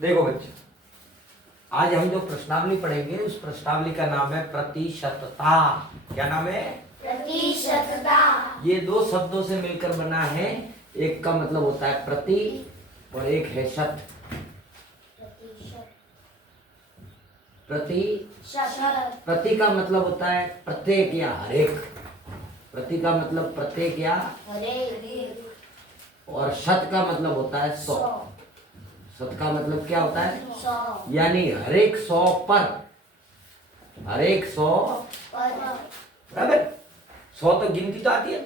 देखो बच्चे, आज हम जो प्रश्नावली पढ़ेंगे उस प्रश्नावली का नाम है प्रतिशतता। क्या नाम है? प्रतिशतता। ये दो शब्दों से मिलकर बना है। एक का मतलब होता है प्रति और एक है शत। प्रति का मतलब होता है प्रत्येक या हरेक। प्रति का मतलब प्रत्येक या हरेक। और शत का मतलब होता है 100। शत का मतलब क्या होता है? 100। यानी हरेक 100 पर, हरेक 100 बराबर। 100 तो गिनती तो आती है,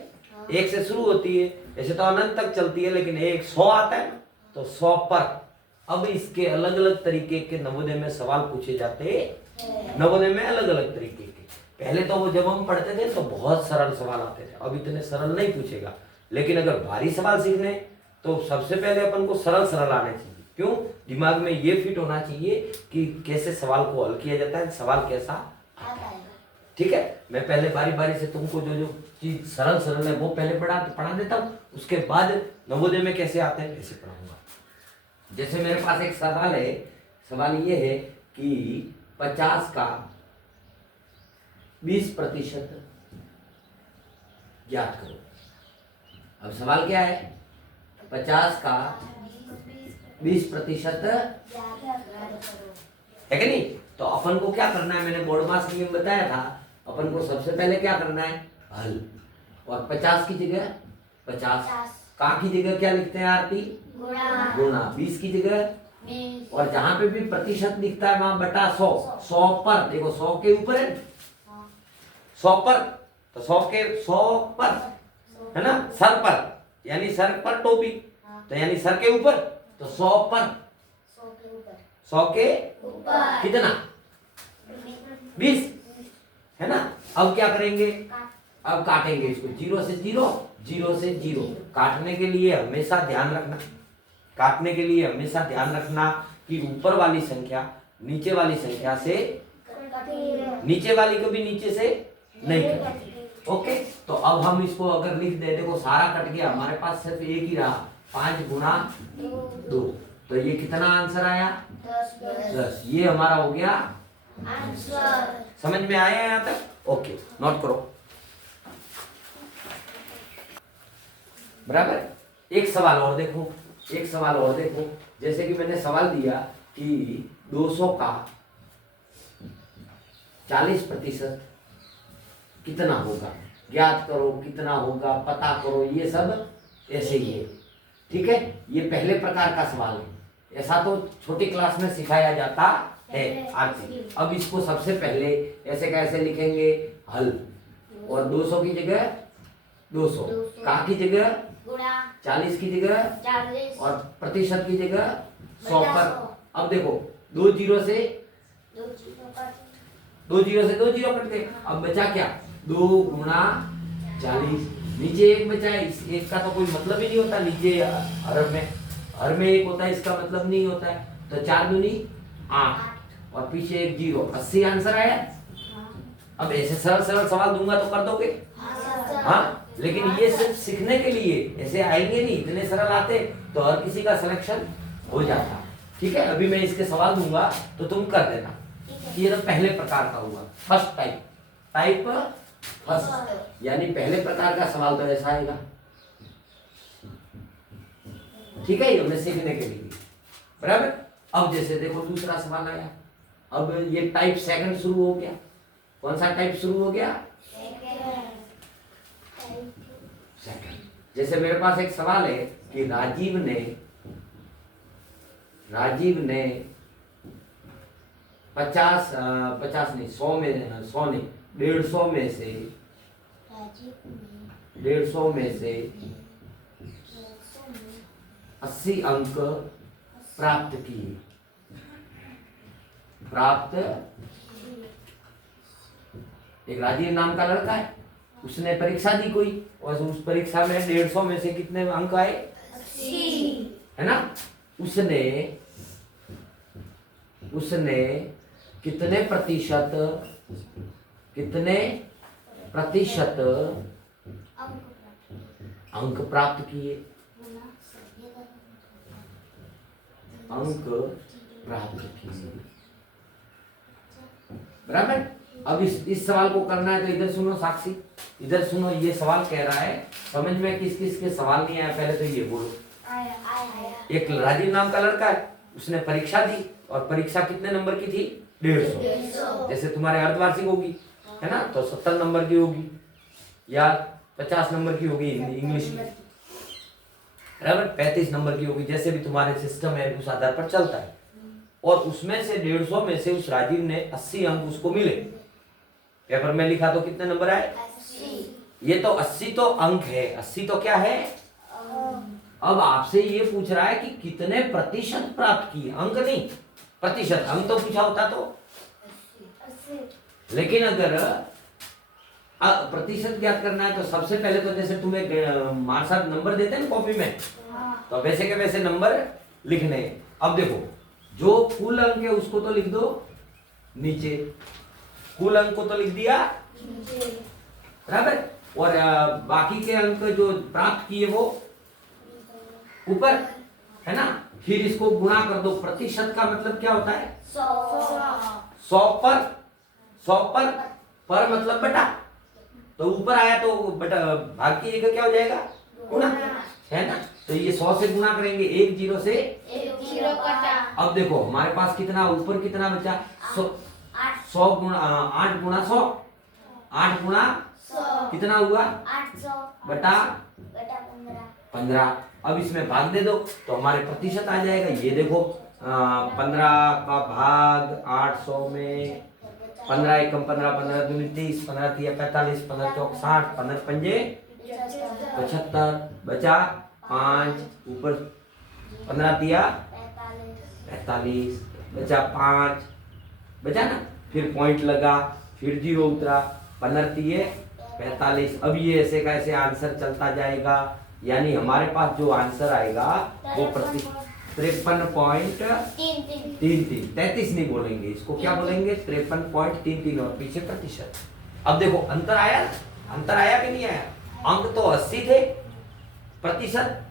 एक से शुरू होती है, ऐसे तो अनंत तक चलती है, लेकिन एक 100 आता है ना, तो 100 पर। अब इसके अलग अलग तरीके के नवोदय में सवाल पूछे जाते हैं। नवोदय में अलग अलग तरीके के। पहले तो वो जब हम पढ़ते थे तो बहुत सरल सवाल आते थे, अब इतने सरल नहीं पूछेगा। लेकिन अगर भारी सवाल सीखने तो सबसे पहले अपन को सरल सरल आने चाहिए। क्यों? दिमाग में ये फिट होना चाहिए कि कैसे सवाल को हल किया जाता है, सवाल कैसा आता है। ठीक है, मैं पहले बारी बारी से तुमको जो जो चीज सरल सरल है वो पहले पढ़ा देता हूँ, उसके बाद नवोदय में कैसे आते हैं कैसे पढ़ाऊंगा। जैसे मेरे पास एक सवाल है, सवाल ये है कि 50 का 20% ज्ञात करो। अब सवाल क्या है? 50 का 20% है कि नहीं? तो अपन को क्या करना है, मैंने बोर्ड मास नियम बताया था। अपन को सबसे पहले क्या करना है? हल। और 50 की जगह 50 का की जगह क्या लिखते हैं आरती? गुणा। 20 की जगह, और जहां पे भी प्रतिशत दिखता है वहां बटा 100। 100 पर, देखो 100 के ऊपर है, 100 पर, तो 100 के 100 पर है ना, सर पर, यानी सर पर टोपी, तो यानी सर के ऊपर, तो 100 पर, 100 के ऊपर कितना? 20 है ना। अब क्या करेंगे? अब काटेंगे इसको, 0 से 0, 0 से 0। काटने के लिए हमेशा ध्यान रखना, काटने के लिए हमेशा ध्यान रखना कि ऊपर वाली संख्या नीचे वाली संख्या से, नीचे वाली को भी नीचे से नहीं कटेगी। ओके, तो अब हम इसको अगर लिख दे, देखो सारा कट गया, हमारे पास सिर्फ एक ही रहा, 5 गुना 2, तो ये कितना आंसर आया? 10। ये हमारा हो गया आंसर। समझ में आया यहाँ तक? ओके, नोट करो। बराबर। एक सवाल और देखो, एक सवाल और देखो। जैसे कि मैंने सवाल दिया कि 200 का 40% कितना होगा, ज्ञात करो कितना होगा, पता करो, ये सब ऐसे ही है। ठीक है, ये पहले प्रकार का सवाल है, ऐसा तो छोटी क्लास में सिखाया जाता है आरती। अब इसको सबसे पहले ऐसे कैसे लिखेंगे? हल। और 200 की जगह 200, का की जगह 40 की जगह 40, और प्रतिशत की जगह 100 पर। अब देखो 2 जीरो से 2 जीरो कटते, अब बचा क्या? 2 गुना 40, नीचे एक बचा है, इस एक का तो कोई मतलब ही नहीं होता, नीचे हर में एक होता है, इसका मतलब नहीं होता है, तो 4 दूनी 8 और पीछे एक 0, 80 आंसर आया। अब ऐसे सरल सरल सवाल दूंगा तो कर दोगे? हाँ, लेकिन ये सिर्फ सीखने के लिए, ऐसे आएंगे नहीं, इतने सरल आते तो हर किसी का सिलेक्शन हो जाता। ठीक है, अभी मैं इसके सवाल दूंगा तो तुम कर देना। ये तो पहले प्रकार का हुआ, फर्स्ट टाइप फर्स्ट, यानी पहले प्रकार का सवाल तो ऐसा आएगा। ठीक है, ये हमने सीखने के लिए बराबर। अब जैसे देखो दूसरा सवाल आया, अब ये टाइप सेकंड शुरू हो गया। कौन सा टाइप शुरू हो गया? सेकंड। जैसे मेरे पास एक सवाल है कि राजीव ने 50 नहीं 100 में 100 नहीं 150 में से 80 अंक प्राप्त किए। एक राजीव नाम का लड़का है, उसने परीक्षा दी कोई, और उस परीक्षा में 150 में से कितने अंक आए? 80, है ना। उसने कितने प्रतिशत अंक प्राप्त किए? अंक प्राप्त किए। बराबर। अब इस सवाल को करना है तो इधर सुनो साक्षी, इधर सुनो। ये सवाल कह रहा है, समझ में किस किस के सवाल नहीं आया पहले तो ये बोलो। एक राजीव नाम का लड़का है, उसने परीक्षा दी और परीक्षा कितने नंबर की थी? 150। जैसे तुम्हारे अर्धवार्षिक होगी है ना, तो 70 नंबर की होगी या 50 नंबर की होगी इंग्लिश की, बराबर। 35 नंबर की होगी, जैसे भी तुम्हारे सिस्टम है उस आधार पर चलता है। और उसमें से 150 में से उस राजीव ने 80 अंक उसको मिले। पेपर में लिखा तो कितने नंबर आए? 80। ये तो 80 तो अंक है, 80 तो क्या है? अब आपसे ये पूछ रहा है कि कितने प्रतिशत प्राप्त किए, अंक नहीं प्रतिशत। अंक तो पूछा होता तो, लेकिन अगर प्रतिशत ज्ञात करना है तो सबसे पहले तो जैसे तुम्हें मार्क्स नंबर देते हैं ना कॉपी में, तो वैसे के वैसे नंबर लिखने। अब देखो, जो कुल अंक है उसको तो लिख दो नीचे, कुल अंक को तो लिख दिया बराबर, और बाकी के अंक जो प्राप्त किए वो ऊपर, है ना। फिर इसको गुणा कर दो। प्रतिशत का मतलब क्या होता है? 100 पर, 100 पर मतलब बटा, तो ऊपर आया तो बटा, भाग की जगह क्या हो जाएगा? गुणा, है ना। तो ये 100 से गुणा करेंगे, 1 0 से 1 0 कटा। अब देखो हमारे पास कितना ऊपर कितना बचा? 100 गुणा 8 गुणा 100, 8 गुणा 100 कितना हुआ? 800 बटा 15। अब इसमें भाग दे दो तो हमारे प्रतिशत आ जाएगा। ये देखो 15 का भाग 800 में 15 एकम 15, 15 दूनी 30, 15 तिया 45, 15 चौक 60, 15 पंजे 75, बचा 5, ऊपर 15 तिया 45, बचा 5, बचा ना। फिर पॉइंट लगा, फिर 0 उतरा, 15 तिये 45। अब ये ऐसे का ऐसे आंसर चलता जाएगा, यानी हमारे पास जो आंसर आएगा वो 53.33। 33 नहीं बोलेंगे इसको, क्या बोलेंगे? 53.33 और पीछे प्रतिशत। अब देखो अंतर आया, अंतर आया कि नहीं आया? अंक तो 80 थे, प्रतिशत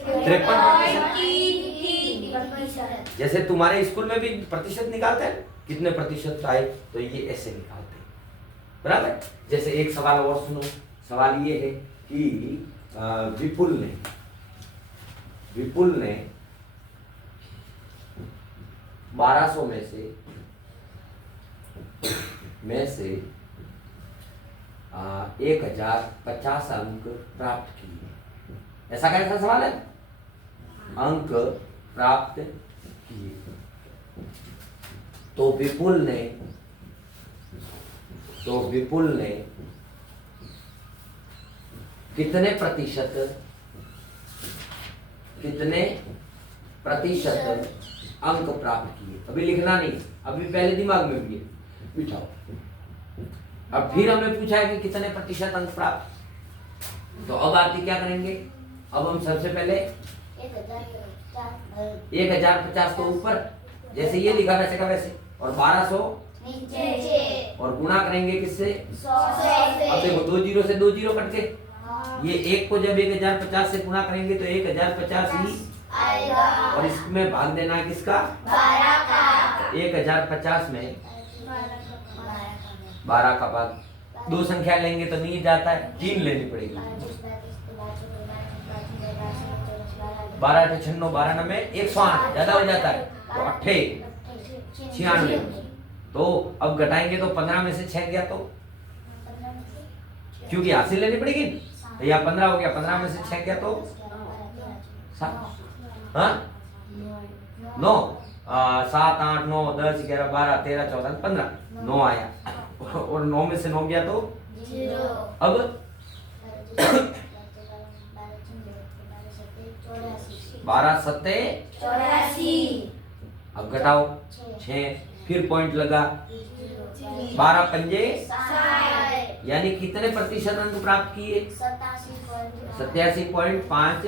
53%। जैसे तुम्हारे स्कूल में भी प्रतिशत निकालते हैं, कितने प्रतिशत आए, तो ये ऐसे निकालते हैं, बराबर। जैसे एक सवाल और सुनो। सवाल ये है कि विपुल ने 1200 में से 1050 अंक प्राप्त किए। ऐसा कैसा सवाल है? अंक प्राप्त किए। तो विपुल ने कितने प्रतिशत अंक प्राप्त किए? अभी लिखना नहीं, अभी पहले दिमाग में भी बिठाओ। अब फिर हमें पूछा है कि कितने प्रतिशत अंक प्राप्त, तो अब आरती क्या करेंगे? अब हम सबसे पहले 1050 तो ऊपर, जैसे ये लिखा वैसे का वैसे, और 1200 नीचे, और गुणा करेंगे किससे? 100 से। अब देखो 2 0 से 2 0 कट के, ये एक को जब 1050 से गुणा करेंगे तो 1050 ही आएगा, और इसमें भाग देना है किसका? 12 का। 1050 में 12 का भाग, 2 संख्या लेंगे तो नहीं जाता है, 3 लेनी पड़ेगी। 12 8 96, 12 9 108, ज्यादा हो जाता है तो 96। तो अब घटाएंगे तो 15 में से 6 गया, तो क्योंकि हासिल लेनी पड़ेगी, तो या 15 हो गया, 15 में से 6 गया तो 7, हाँ 9, 7 8 9 10 11 12 13 14 15, 9 आया, और 9 में से 9 गया तो 0। अब 12 7 84। अब घटाओ 6, फिर पॉइंट लगा, 12 पंजे 60। यानी कितने प्रतिशत अंक प्राप्त किए? 87.5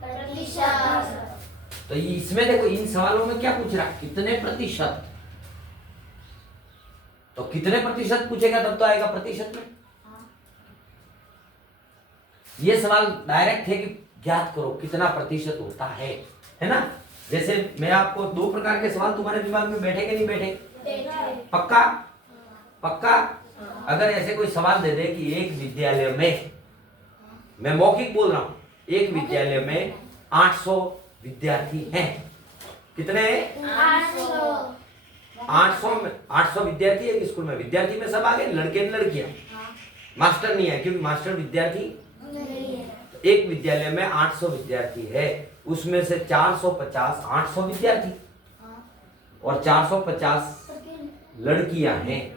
प्रतिशत। तो इसमें देखो इन सवालों में क्या पूछ रहा है? कितने प्रतिशत। तो कितने प्रतिशत पूछेगा तब तो आएगा प्रतिशत में। ये सवाल डायरेक्ट है कि ज्ञात करो कितना प्रतिशत होता है, है ना। जैसे मैं आपको दो प्रकार के सवाल तुम्हारे दिमाग में बैठे कि नहीं बैठे, पक्का पक्का। अगर ऐसे कोई सवाल दे दे कि एक विद्यालय में, मैं मौखिक बोल रहा हूं, एक विद्यालय में 800 विद्यार्थी हैं, कितने हैं? 800 विद्यार्थी है स्कूल में। विद्यार्थी में सब आ गए, लड़के लड़कियां, मास्टर नहीं है क्योंकि मास्टर विद्यार्थी नहीं है। तो एक विद्यालय में 800 विद्यार्थी है, उसमें से 450 800 विद्यार्थी और 450 लड़कियां हैं,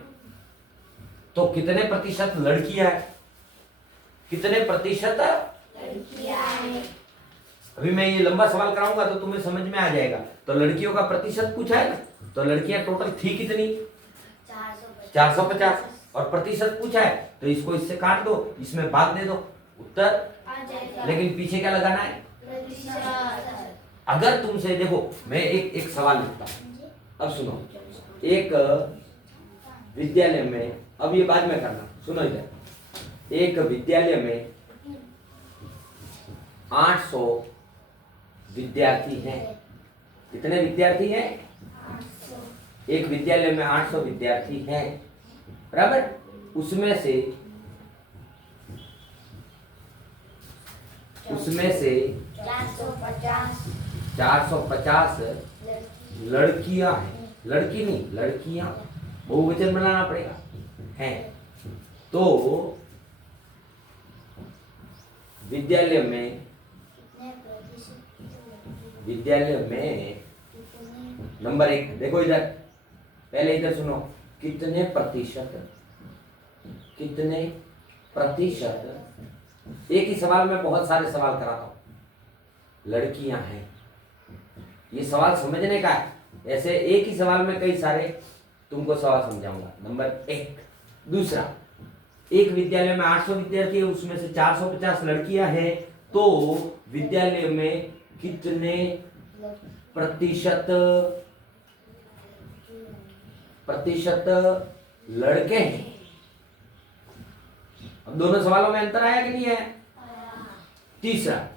तो कितने प्रतिशत लड़कियां हैं, कितने प्रतिशत लड़कियां हैं। अभी मैं ये लंबा सवाल कराऊंगा तो तुम्हें समझ में आ जाएगा। तो लड़कियों का प्रतिशत पूछा है ना, तो लड़कियां टोटल थी कितनी? 450 और प्रतिशत पूछा है तो इसको इससे काट दो, इसमें भाग दे दो, उत्तर। लेकिन पीछे क्या लगाना है? अगर तुमसे देखो, मैं एक सवाल लिखता हूं, अब सुनो। एक विद्यालय में, अब ये बाद में करना, सुनो इधर। एक विद्यालय में 800 विद्यार्थी हैं, कितने विद्यार्थी हैं? एक विद्यालय में 800 विद्यार्थी हैं, बराबर। उसमें से 450 लड़कियां हैं, लड़की नहीं, लड़कियां, बहुवचन बनाना पड़ेगा, हैं। तो विद्यालय में नंबर 1 देखो इधर, पहले इधर सुनो, कितने प्रतिशत, एक ही सवाल में बहुत सारे सवाल कराता हूं, लड़कियां हैं, ये सवाल समझने का है। ऐसे एक ही सवाल में कई सारे तुमको सवाल समझाऊंगा। नंबर 1। दूसरा, एक विद्यालय में 800 विद्यार्थी है, उसमें से 450 लड़कियां हैं, तो विद्यालय में कितने प्रतिशत लड़के हैं? अब दोनों सवालों में अंतर आया कि नहीं है? तीसरा,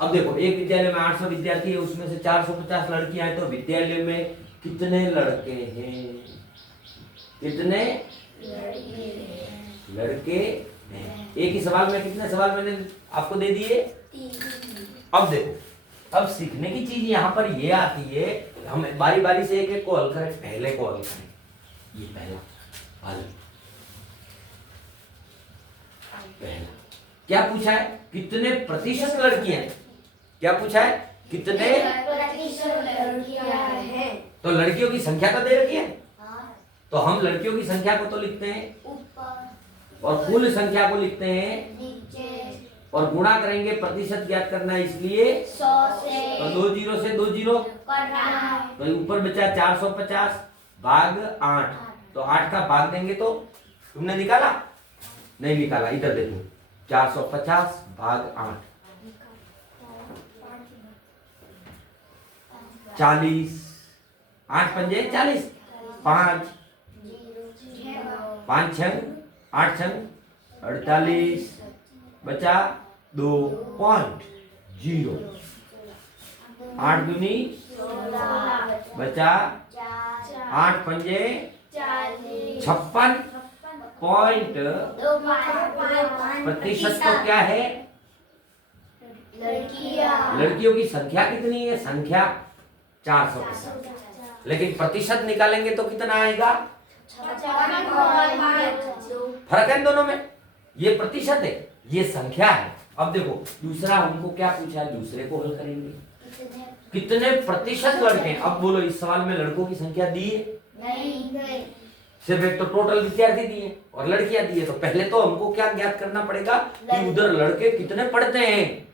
अब देखो, एक विद्यालय में 800 विद्यार्थी है, उसमें से 450 लड़कियां हैं, तो विद्यालय में कितने लड़के हैं? कितने लड़के हैं? एक ही सवाल में कितने सवाल मैंने आपको दे दिए? अब देखो, अब सीखने की चीज यहां पर ये आती है, हम बारी बारी से एक एक को हल करें। पहले को हल करें, ये पहला हल। पहला क्या पूछा है? कितने प्रतिशत लड़कियां हैं? क्या पूछा है? कितने प्रतिशत लड़कियां हैं। तो लड़कियों की संख्या तो दे रखी है, तो हम लड़कियों की संख्या को तो लिखते हैं ऊपर और कुल संख्या को लिखते हैं नीचे और गुणा करेंगे, प्रतिशत ज्ञात करना है, इसलिए 100 से तो 2 0 से 2 0 करना है। तो ऊपर बचा 450 भाग 8, तो 8 का भाग देंगे तो तुमने निकाला? नहीं निकाला, इधर देखो, 450 भाग 8 40, 8 पंजे 40, 5 5 6 8 6 48, बचा 2.0, 8 दूनी 16 बचा 8 पंजे 56 पॉइंट। प्रतिशत तो क्या है? लड़कियों की संख्या कितनी है? संख्या 450, लेकिन प्रतिशत निकालेंगे तो कितना आएगा? फर्क है दोनों में, ये प्रतिशत है, ये संख्या है। अब देखो दूसरा हमको क्या पूछा है, दूसरे को हल करेंगे। कितने प्रतिशत लड़के हैं? अब बोलो, इस सवाल में लड़कों की संख्या दी है? नहीं। सिर्फ एक तो टोटल विद्यार्थी दिए और लड़कियां दी है, तो पहले तो हमको क्या ज्ञात करना पड़ेगा कि उधर लड़के कितने पढ़ते हैं,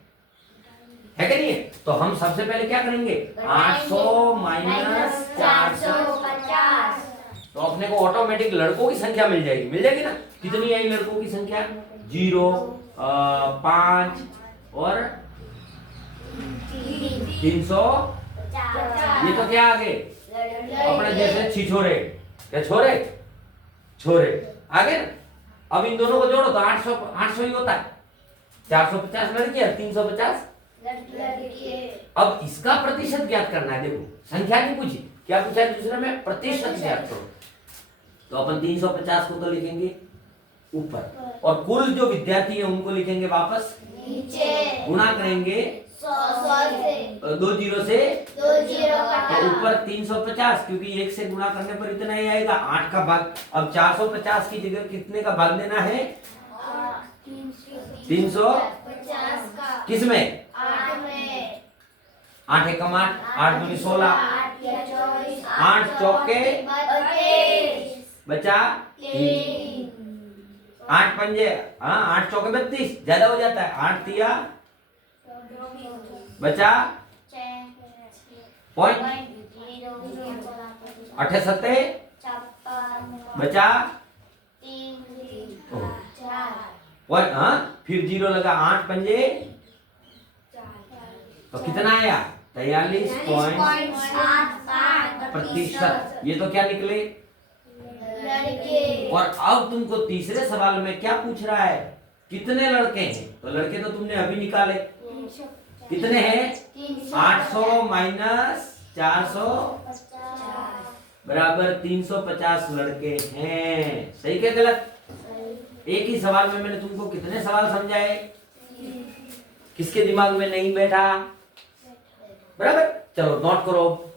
है कि नहीं है? तो हम सबसे पहले क्या करेंगे? 800 माइनस 450, तो अपने को ऑटोमेटिक लड़कों की संख्या मिल जाएगी ना? कितनी आई लड़कों की संख्या? 0 5 और 300। ये तो क्या आ गए? अपने जैसे छिछोरे, क्या छोरे आ गए ना? अब इन दोनों को जोड़ो तो 800 ही होता है। 450 लड़कियां, 350 लड़के। अब इसका प्रतिशत ज्ञात करना है। देखो संख्या नहीं पूछी, क्या पूछा है दूसरे में, प्रतिशत ज्ञात करो। तो अपन 350 को तो लिखेंगे ऊपर, और कुल जो विद्यार्थी है उनको लिखेंगे वापस नीचे। गुणा करेंगे 100 से 2 जीरो से, 2 जीरो तो घटा। ऊपर 350, क्योंकि 1 से गुणा करने पर इतना ही आएगा 8 का भाग। अब 450 की जगह कितने का भाग देना है, 350 का किसमें, 8 में। 8 एकम 8, 8 दूनी 16, 8 या 24, 8 चौके 32, बचा 3, 8 पंजे, हाँ 8 चौके 32, ज्यादा हो जाता है, 8 तिया बचा पॉइंट 8 सत्ते बचा पॉइंट, हाँ फिर जीरो लगा, 8 पंजे तो कितना आया 43% ये तो क्या निकले। लड़के। और अब तुमको तीसरे सवाल में क्या पूछ रहा है, कितने लड़के हैं, तो लड़के तो तुमने अभी निकाले, कितने हैं 800 माइनस 400 बराबर 350 लड़के हैं। सही क्या गलत, एक ही सवाल में मैंने तुमको कितने सवाल समझाए, किसके दिमाग में नहीं बैठा, बराबर। चलो नोट करो।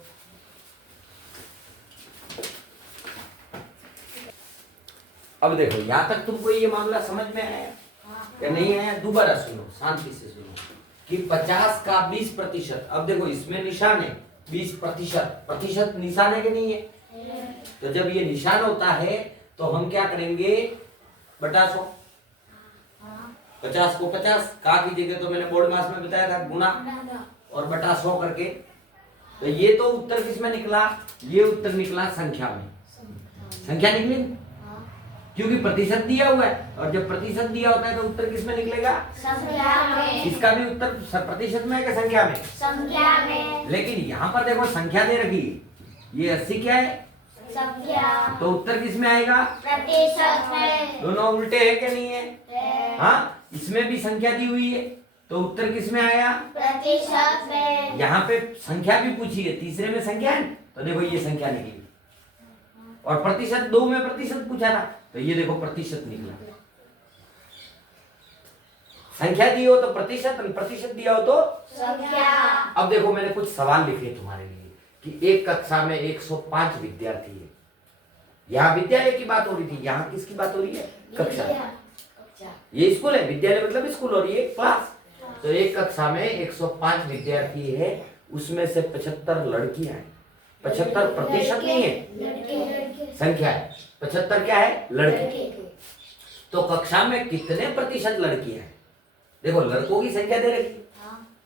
अब देखो यहां तक तुमको ये मामला समझ में आया या नहीं आया, दोबारा सुनो, शांति से सुनो कि 50 का 20%। अब देखो इसमें निशान है 20%, प्रतिशत निशान है कि नहीं है, तो जब ये निशान होता है तो हम क्या करेंगे बटा 100, 50 को 50 का की जगह तो मैंने बोर्ड मास में बताया था गुना और बटा 100 करके। तो ये तो उत्तर किसमें निकला, ये उत्तर निकला संख्या में, संख्या निकली क्योंकि प्रतिशत दिया हुआ है, और जब प्रतिशत दिया होता है तो उत्तर किसमें निकलेगा, संख्या में। इसका भी उत्तर प्रतिशत में है कि संख्या में, संख्या में। लेकिन यहाँ पर देखो संख्या दे रखी है, ये 80 क्या है, संख्या। तो उत्तर किसमें आएगा, प्रतिशत में। दोनों उल्टे है कि नहीं है, हाँ इसमें भी संख्या दी हुई है तो उत्तर किसमें आया, प्रतिशत में। यहाँ पे संख्या भी पूछी है, तीसरे में संख्या है तो देखो ये संख्या निकली, और प्रतिशत 2 में प्रतिशत पूछा था तो ये देखो प्रतिशत निकला। संख्या दी हो तो प्रतिशत, प्रतिशत दिया हो तो संख्या। अब देखो मैंने कुछ सवाल लिखे तुम्हारे लिए कि एक कक्षा में 105 विद्यार्थी है, यहाँ विद्यालय की बात हो रही थी, यहाँ किसकी बात हो रही है, कक्षा। ये स्कूल है, विद्यालय मतलब स्कूल और ये क्लास। तो एक कक्षा में 105 विद्यार्थी है, उसमें से 75 लड़कियां हैं। 75 प्रतिशत नहीं है, संख्या है, 75 क्या है, लड़के। तो कक्षा में कितने प्रतिशत लड़कियां हैं, देखो लड़कों की संख्या दे रखी,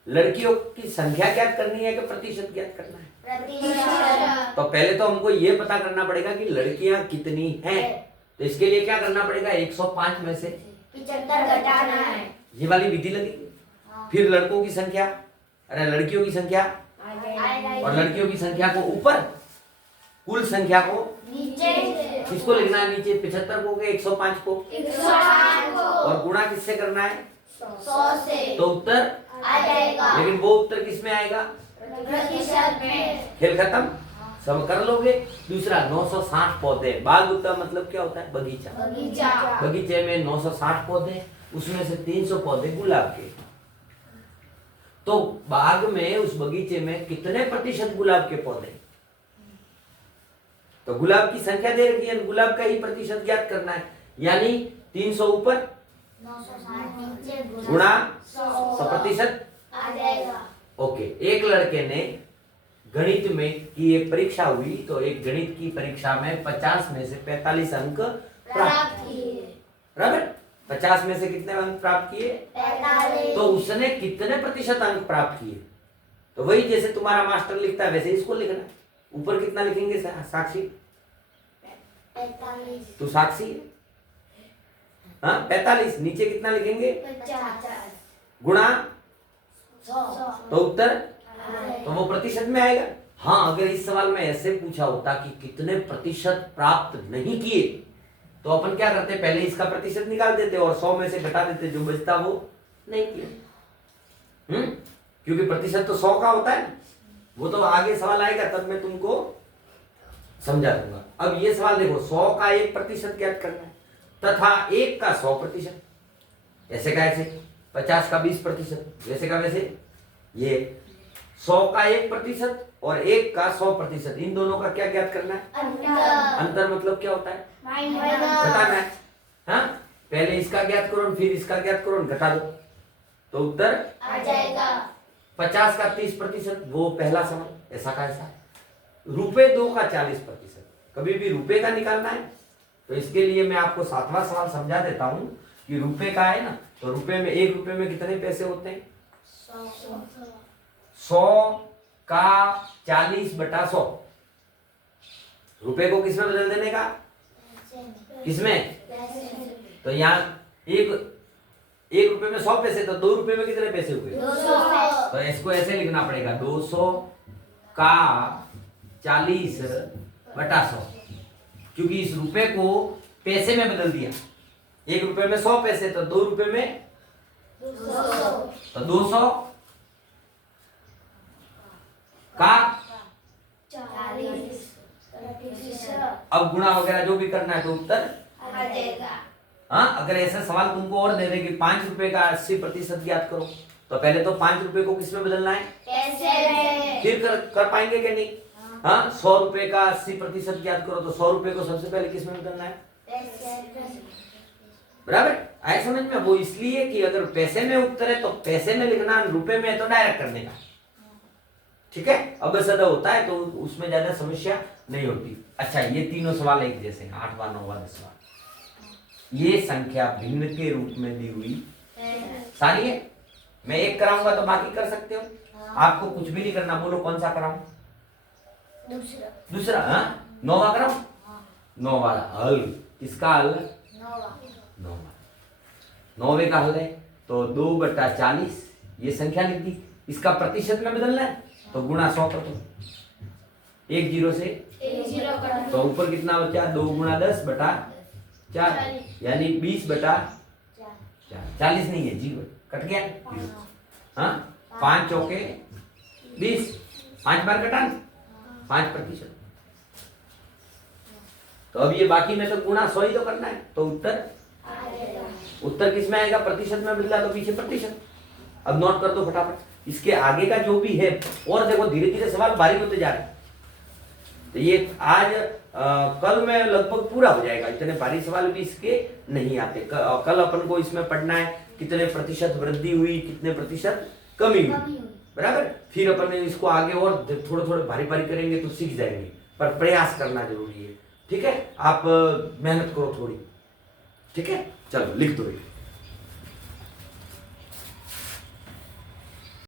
लड़कियों की संख्या ज्ञात करनी है कि प्रतिशत ज्ञात करना है, प्रतिशत। तो पहले तो हमको ये पता करना पड़ेगा कि लड़कियां कितनी हैं। तो इसके लिए क्या करना पड़ेगा, 105 में से 75 घटाना है। ये वाली विधि लगेगी। फिर लड़कों की संख्या, अरे लड़कियों की संख्या, और लड़कियों की संख्या को ऊपर, कुल संख्या को नीचे। किसको लिखना है नीचे, 75 को 105 को, 105 को। और गुणा किससे करना है, 100 से। तो उत्तर आ जाएगा। लेकिन वो उत्तर किसमें आएगा, प्रतिशत में। खेल खत्म, सब कर लोगे। दूसरा 960 पौधे, बाग का मतलब क्या होता है, बगीचा। बगीचा। बगीचे में 960 पौधे, उसमें से 300 पौधे गुलाब के। तो बाग में, उस बगीचे में कितने प्रतिशत गुलाब के पौधे, तो गुलाब की संख्या दे रखी है, गुलाब का ही प्रतिशत ज्ञात करना है, यानी 300 ऊपर 960 नीचे गुणा 100 प्रतिशत आ जाएगा। ओके। एक लड़के ने गणित में की एक परीक्षा हुई, तो एक गणित की परीक्षा में 50 में से 45 अंक प्राप्त किए, बराबर। 50 में से कितने अंक प्राप्त किए, 45। तो उसने कितने प्रतिशत अंक प्राप्त किए, तो वही जैसे तुम्हारा मास्टर लिखता है वैसे इसको लिखना। ऊपर कितना लिखेंगे साक्षी, 45। तू साक्षी है, हाँ 45, नीचे कितना लिखेंगे 50। गुणा, 100। तो उत्तर, तो वो प्रतिशत में आएगा। हाँ अगर इस सवाल में ऐसे पूछा होता कि कितने प्रतिशत प्राप्त नहीं किए, तो अपन क्या करते, पहले इसका प्रतिशत निकाल देते और 100 में से घटा देते, जो बचता वो नहीं किया। क्योंकि प्रतिशत तो 100 का होता है ना, वो तो आगे सवाल आएगा तब मैं तुमको समझा दूंगा। अब ये सवाल देखो, 100 का 1% ज्ञात करना है तथा 1 का 100%, ऐसे का ऐसे, 50 का 20%, वैसे का वैसे। ये 100 का 1% और 1 का 100%, इन दोनों का क्या ज्ञात करना है? अंतर अंतर मतलब क्या होता है? माइनस घटाना है। हाँ, पहले इसका ज्ञात करो फिर इसका ज्ञात करो, घटा दो तो उत्तर आ जाएगा। 50 का 30%, वो पहला सवाल। ऐसा का ऐसा। रुपए 2 का 40%, कभी भी रुपए का निकालना है तो इसके लिए मैं आपको 7वां सवाल समझा देता हूं कि रुपए का है ना, तो रुपए में 1 रुपए में कितने पैसे होते हैं? 100 का 40/100। रुपए को किसमें बदल देने का? किसमें? तो यहाँ एक रुपए में 100 पैसे, तो 2 रुपए में कितने पैसे हुए? 200। तो इसको ऐसे लिखना पड़ेगा, 200 का 40/100, क्योंकि इस रुपए को पैसे में बदल दिया। 1 रुपए में 100 पैसे, तो 2 रुपए में 200 का 40 अब गुणा वगैरह जो भी करना है तो उत्तर आ जाएगा। हाँ। अगर ऐसा सवाल तुमको और दे दे कि 5 रुपए का 80% ज्ञात करो, तो पहले तो 5 रुपए को किसमें बदलना है? पैसे फिर कर पाएंगे कि नहीं? हाँ। 100 रुपए का 80% ज्ञात करो, तो 100 रुपए को सबसे पहले किसमें बदलना है? बराबर आए समझ में? वो इसलिए कि अगर पैसे में उत्तर है तो पैसे में लिखना, रुपए में है तो डायरेक्ट करने का। ठीक है, अब सदा होता है तो उसमें ज्यादा समस्या नहीं होती। अच्छा, ये तीनों सवाल एक जैसे हैं, 8वां 9वां 10वां। ये संख्या भिन्न के रूप में दी हुई सारी है। मैं एक कराऊंगा तो बाकी कर सकते हो, आपको कुछ भी नहीं करना। बोलो कौन सा कराऊं? दूसरा। हाँ, 9वां कराऊं? 9वां हल। किसका हल? 9वां। 9वें का हल है तो 2/40, ये संख्या लिख दी। इसका प्रतिशत में बदलना है तो गुणा 100 कर दो, 1 0 से 1 0 कर तो ऊपर कितना बचा? 2 × 10/4, यानी 20/4। 40 नहीं है, जीरो कट गया। हाँ, 5 चौके 20, 5 बार कटा 5%। तो अब ये बाकी में तो गुणा 100 ही तो करना है, तो उत्तर किस में आएगा? प्रतिशत में बदला तो पीछे प्रतिशत। अब नोट कर दो फटाफट। इसके आगे का जो भी है, और देखो धीरे धीरे सवाल भारी होते जा रहे हैं, तो ये आज कल में लगभग पूरा हो जाएगा। इतने भारी सवाल भी इसके नहीं आते। कल अपन को इसमें पढ़ना है कितने प्रतिशत वृद्धि हुई, कितने प्रतिशत कमी हुई। बराबर, फिर अपन इसको आगे और थोड़े थोड़े भारी भारी करेंगे तो सीख जाएंगे, पर प्रयास करना जरूरी है। ठीक है, आप मेहनत करो थोड़ी। ठीक है, चलो लिख दो।